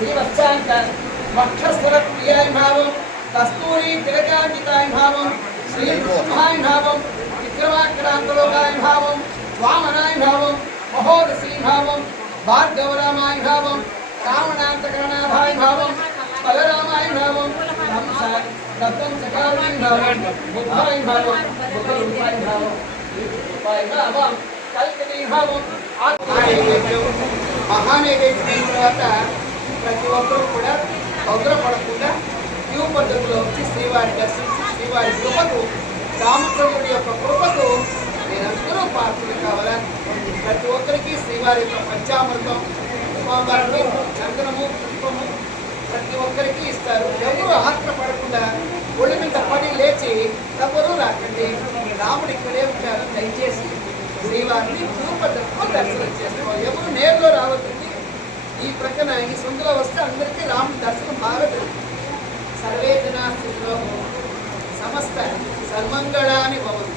श्रीवत्सांत वक्षस्थल प्रियाय भावम कस्तूरी तिलकांकिताय भावम श्री नृसिंहाय भावम विक्रमाक्रांतलोकाय भावम वामनाय भावम महोदशी भावम भार्गवरामाय भावम रावणांतकरणाभाय भावम बलरामाय भावम हंस रतन चकावरी भावम बुद्धाय भावम बुद्धरूपाय भावम रूपाय भावम कल्कटी भावम महानैवेद्य తర్వాత ప్రతి ఒక్కరూ కూడా తొందరపడకుండా క్యూ పద్ధతిలో వచ్చి శ్రీవారి దర్శించి శ్రీవారి కృపకు రామచంద్రుడి యొక్క కృపకు మీరందరూ పాత్రలు కావాలని ప్రతి ఒక్కరికి శ్రీవారి యొక్క పంచామృతం స్వామివారికి చందనము పుష్పము ప్రతి ఒక్కరికి ఇస్తారు. ఎవరు ఆత్రపడకుండా ఒళ్ళు మీద పడి లేచి ఎవరూ రాకండి, రాముడు ఇక్కడే ఉంటారు. దయచేసి శ్రీవారిని క్యూ పద్ధతిలో దర్శనం చేసుకోవాలి. ఎవరు నేరులో రావద్దండి. ఈ ప్రక్కన ఈ సొంతలో వస్తే అందరికీ రాముడి దర్శనం బాగా జరుగుతుంది. సర్వే జనా స్థితిలో సమస్త సన్మంగళాని భవంతు.